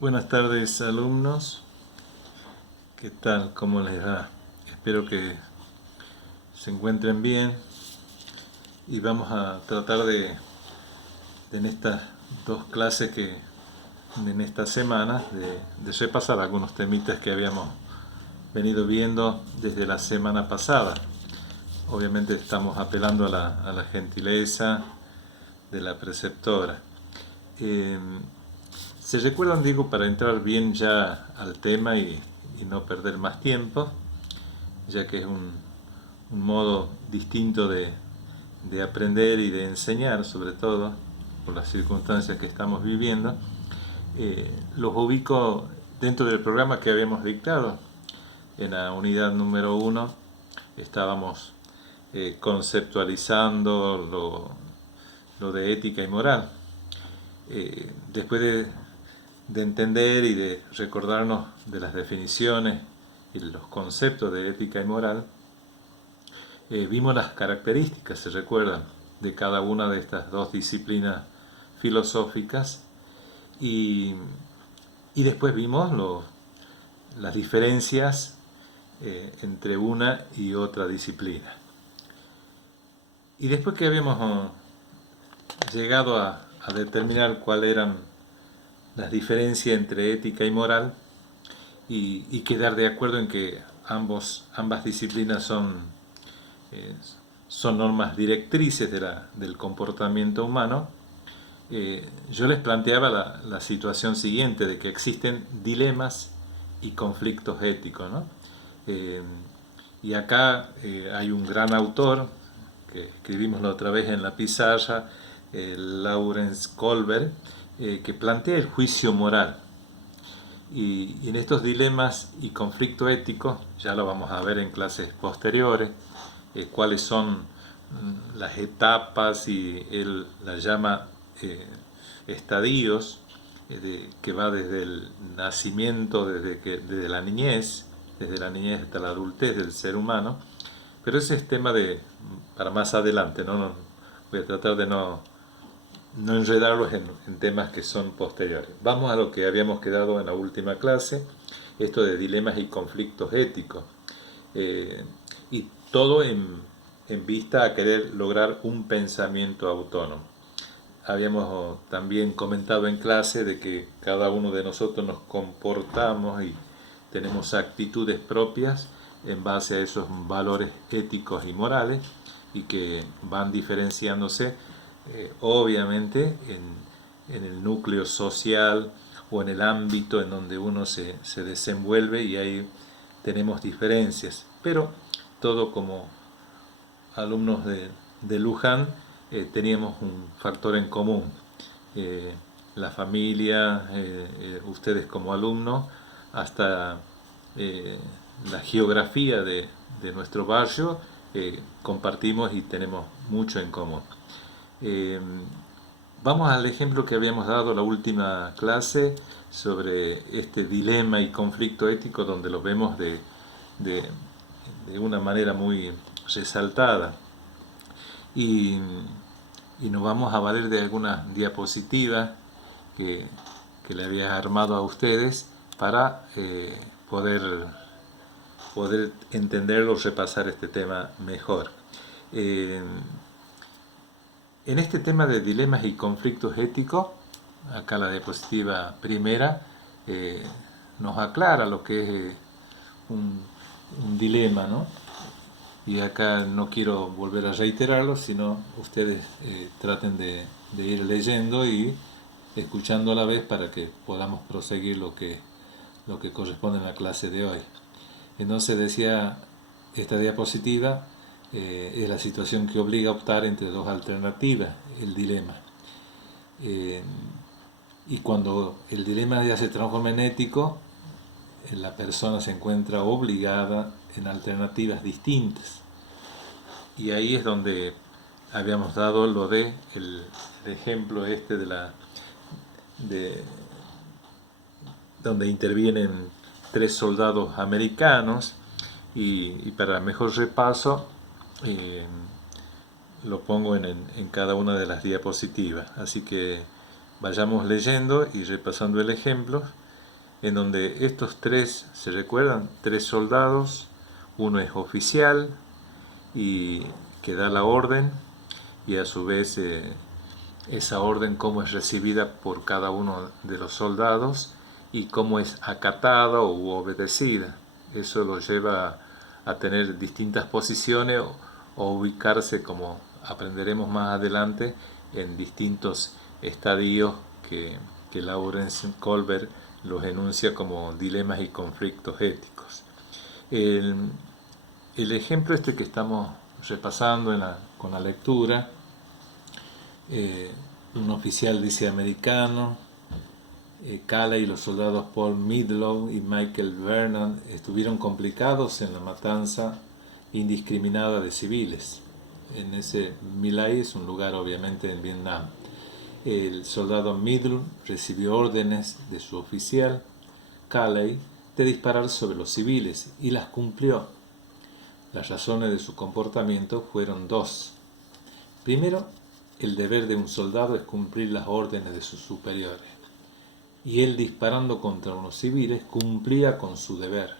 Buenas tardes, alumnos. ¿Qué tal? ¿Cómo les va? Espero que se encuentren bien y vamos a tratar en estas dos clases que en esta semana de repasar algunos temitas que habíamos venido viendo desde la semana pasada. Obviamente estamos apelando a la gentileza de la preceptora. Eh, ¿Se recuerdan, digo, para entrar bien ya al tema y no perder más tiempo, ya que es un modo distinto de aprender y de enseñar, sobre todo por las circunstancias que estamos viviendo? Los ubico dentro del programa que habíamos dictado. En la unidad número 1 estábamos conceptualizando lo de ética y moral. Después de entender y de recordarnos de las definiciones y los conceptos de ética y moral, vimos las características, se recuerdan, de cada una de estas dos disciplinas filosóficas y, y después vimos las diferencias entre una y otra disciplina. Y después que habíamos llegado a determinar cuáles eran las diferencias entre ética y moral y quedar de acuerdo en que ambas disciplinas son normas directrices del comportamiento humano, yo les planteaba la situación siguiente, de que existen dilemas y conflictos éticos, ¿no? Eh, y acá hay un gran autor, que escribimos la otra vez en la pizarra, Lawrence Kohlberg, que plantea el juicio moral. Y en estos dilemas y conflictos éticos, ya lo vamos a ver en clases posteriores, cuáles son las etapas, y él las llama estadios, que va desde el nacimiento, desde la niñez hasta la adultez del ser humano. Pero ese es tema para más adelante, ¿no? Voy a tratar de no enredarlos en temas que son posteriores. Vamos a lo que habíamos quedado en la última clase, esto de dilemas y conflictos éticos. Y todo en vista a querer lograr un pensamiento autónomo. Habíamos también comentado en clase de que cada uno de nosotros nos comportamos y tenemos actitudes propias en base a esos valores éticos y morales, y que van diferenciándose obviamente en el núcleo social o en el ámbito en donde uno se desenvuelve, y ahí tenemos diferencias. Pero todo como alumnos de Luján teníamos un factor en común. La familia, ustedes como alumnos, hasta la geografía de nuestro barrio, compartimos y tenemos mucho en común. Eh, Vamos al ejemplo que habíamos dado la última clase sobre este dilema y conflicto ético, donde lo vemos de, de una manera muy resaltada. Y, y nos vamos a valer de algunas diapositivas que le había armado a ustedes para poder entender o repasar este tema mejor. Eh, en este tema de dilemas y conflictos éticos, acá la diapositiva primera nos aclara lo que es un dilema, ¿no? Y acá no quiero volver a reiterarlo, sino ustedes traten de ir leyendo y escuchando a la vez para que podamos proseguir lo que corresponde en la clase de hoy. Entonces decía esta diapositiva, es la situación que obliga a optar entre dos alternativas, el dilema. Y cuando el dilema ya se transforma en ético, la persona se encuentra obligada en alternativas distintas. Y ahí es donde habíamos dado lo de el ejemplo este de donde intervienen tres soldados americanos, y para mejor repaso lo pongo en cada una de las diapositivas, así que vayamos leyendo y repasando el ejemplo en donde estos tres, ¿se recuerdan? Tres soldados, uno es oficial y que da la orden, y a su vez esa orden cómo es recibida por cada uno de los soldados y cómo es acatada u obedecida. Eso lo lleva a tener distintas posiciones o ubicarse, como aprenderemos más adelante, en distintos estadios que Lawrence Kohlberg los enuncia como dilemas y conflictos éticos. El, el ejemplo este que estamos repasando con la lectura, un oficial dice americano, Calley y los soldados Paul Midlow y Michael Vernon estuvieron complicados en la matanza indiscriminada de civiles. En ese My Lai es un lugar obviamente en Vietnam. El soldado Midlow recibió órdenes de su oficial Calley de disparar sobre los civiles y las cumplió. Las razones de su comportamiento fueron dos. Primero, el deber de un soldado es cumplir las órdenes de sus superiores, y él, disparando contra unos civiles, cumplía con su deber.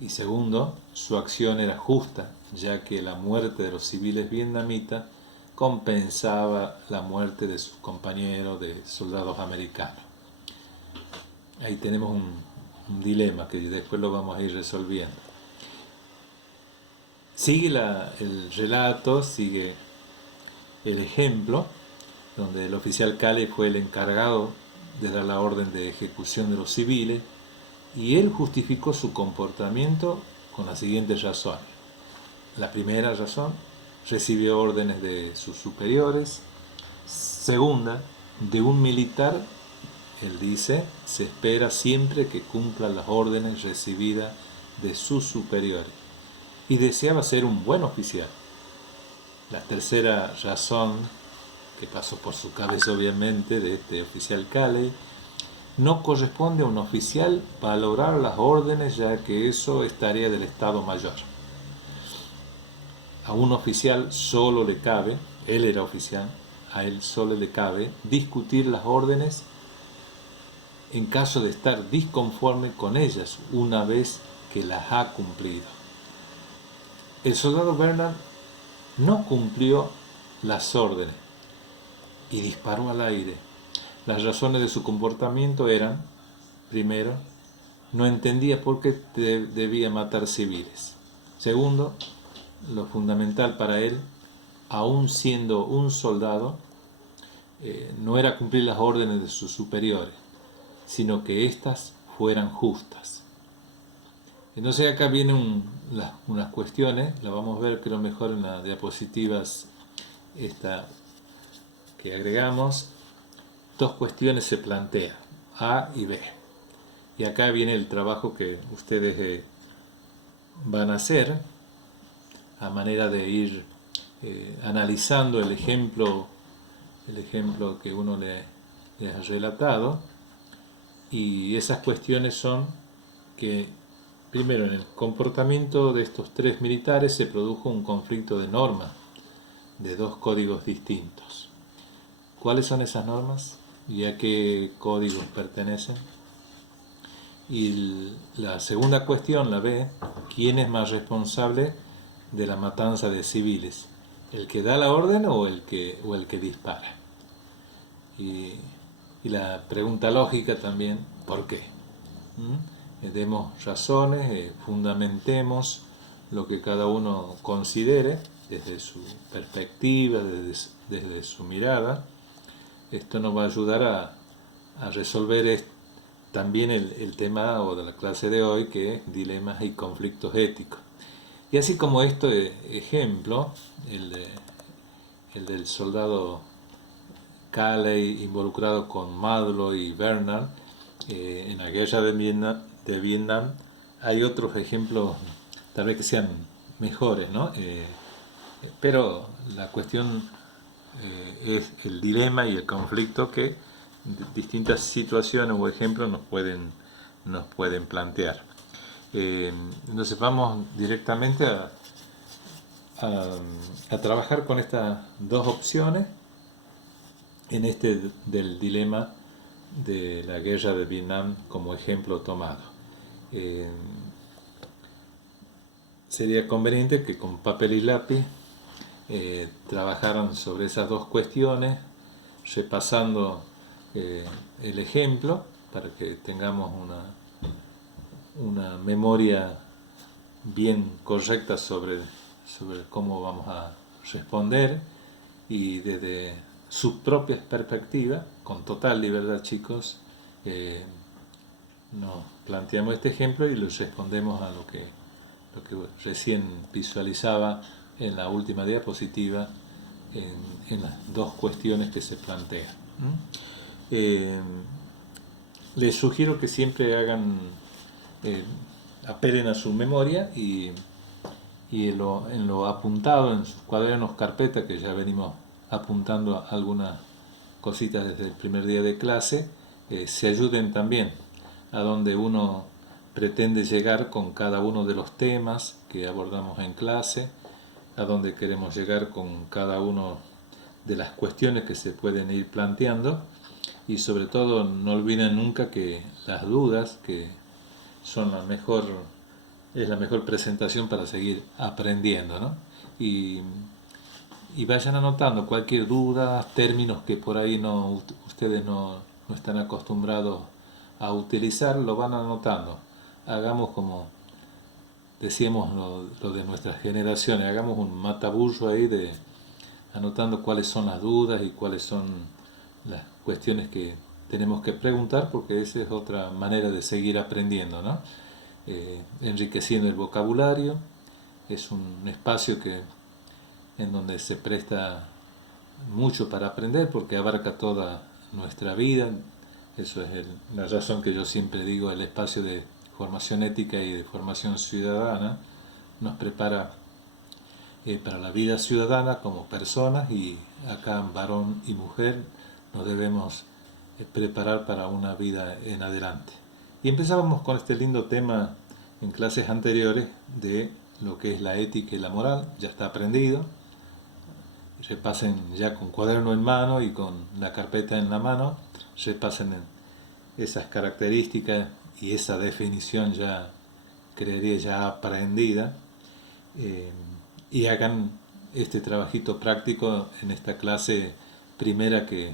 Y segundo, su acción era justa, ya que la muerte de los civiles vietnamitas compensaba la muerte de sus compañeros de soldados americanos. Ahí tenemos un dilema que después lo vamos a ir resolviendo. Sigue el relato, sigue el ejemplo, donde el oficial Calley fue el encargado de dar la orden de ejecución de los civiles, y él justificó su comportamiento con las siguientes razones. La primera razón, recibió órdenes de sus superiores. Segunda, de un militar, él dice, se espera siempre que cumpla las órdenes recibidas de sus superiores, y deseaba ser un buen oficial. La tercera razón, que pasó por su cabeza obviamente, de este oficial Calley, no corresponde a un oficial valorar las órdenes, ya que eso es tarea del Estado Mayor. A un oficial solo le cabe, él era oficial, a él solo le cabe discutir las órdenes en caso de estar disconforme con ellas una vez que las ha cumplido. El soldado Bernard no cumplió las órdenes y disparó al aire. Las razones de su comportamiento eran, primero, no entendía por qué debía matar civiles. Segundo, lo fundamental para él, aún siendo un soldado, no era cumplir las órdenes de sus superiores, sino que éstas fueran justas. Entonces acá vienen unas cuestiones, las vamos a ver creo mejor en las diapositivas esta que agregamos. Dos cuestiones se plantean, A y B. Y acá viene el trabajo que ustedes van a hacer a manera de ir analizando el ejemplo que uno les ha relatado. Y esas cuestiones son que, primero, en el comportamiento de estos tres militares se produjo un conflicto de normas de dos códigos distintos. ¿Cuáles son esas normas y a qué códigos pertenecen? Y la segunda cuestión, la B, ¿quién es más responsable de la matanza de civiles? ¿El que da la orden o el que dispara? Y la pregunta lógica también, ¿por qué? Demos razones, fundamentemos lo que cada uno considere desde su perspectiva, desde su mirada. Esto nos va a ayudar a resolver también el tema o de la clase de hoy, que es dilemas y conflictos éticos. Y así como este ejemplo, el del soldado Calley involucrado con Madlo y Bernard en la guerra de Vietnam, hay otros ejemplos tal vez que sean mejores, ¿no? Pero la cuestión es el dilema y el conflicto que distintas situaciones o ejemplos nos pueden plantear. Entonces vamos directamente a trabajar con estas dos opciones en del dilema de la guerra de Vietnam como ejemplo tomado. Eh, Sería conveniente que con papel y lápiz trabajaran sobre esas dos cuestiones, repasando el ejemplo para que tengamos una memoria bien correcta sobre cómo vamos a responder, y desde sus propias perspectivas, con total libertad, chicos, nos planteamos este ejemplo y les respondemos a lo que recién visualizaba en la última diapositiva, en las dos cuestiones que se plantean. Les sugiero que siempre apelen a su memoria y en lo apuntado en sus cuadernos, carpeta, que ya venimos apuntando algunas cositas desde el primer día de clase, se ayuden también a donde uno pretende llegar con cada uno de los temas que abordamos en clase, a donde queremos llegar con cada uno de las cuestiones que se pueden ir planteando, y sobre todo no olviden nunca que las dudas, que son es la mejor presentación para seguir aprendiendo, ¿no? Y vayan anotando cualquier duda, términos que por ahí ustedes no están acostumbrados a utilizar, lo van anotando. Hagamos como decíamos lo de nuestras generaciones, hagamos un mataburro ahí anotando cuáles son las dudas y cuáles son las cuestiones que tenemos que preguntar, porque esa es otra manera de seguir aprendiendo, ¿no? Enriqueciendo el vocabulario. Es un espacio en donde se presta mucho para aprender, porque abarca toda nuestra vida. Eso es la razón que yo siempre digo: el espacio de formación ética y de formación ciudadana nos prepara para la vida ciudadana como personas, y acá, varón y mujer, nos debemos preparar para una vida en adelante. Y empezábamos con este lindo tema en clases anteriores de lo que es la ética y la moral. Ya está aprendido. Repasen ya con cuaderno en mano y con la carpeta en la mano, repasen esas características y esa definición, ya creería ya aprendida, y hagan este trabajito práctico en esta clase primera que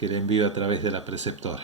le envío a través de la preceptora.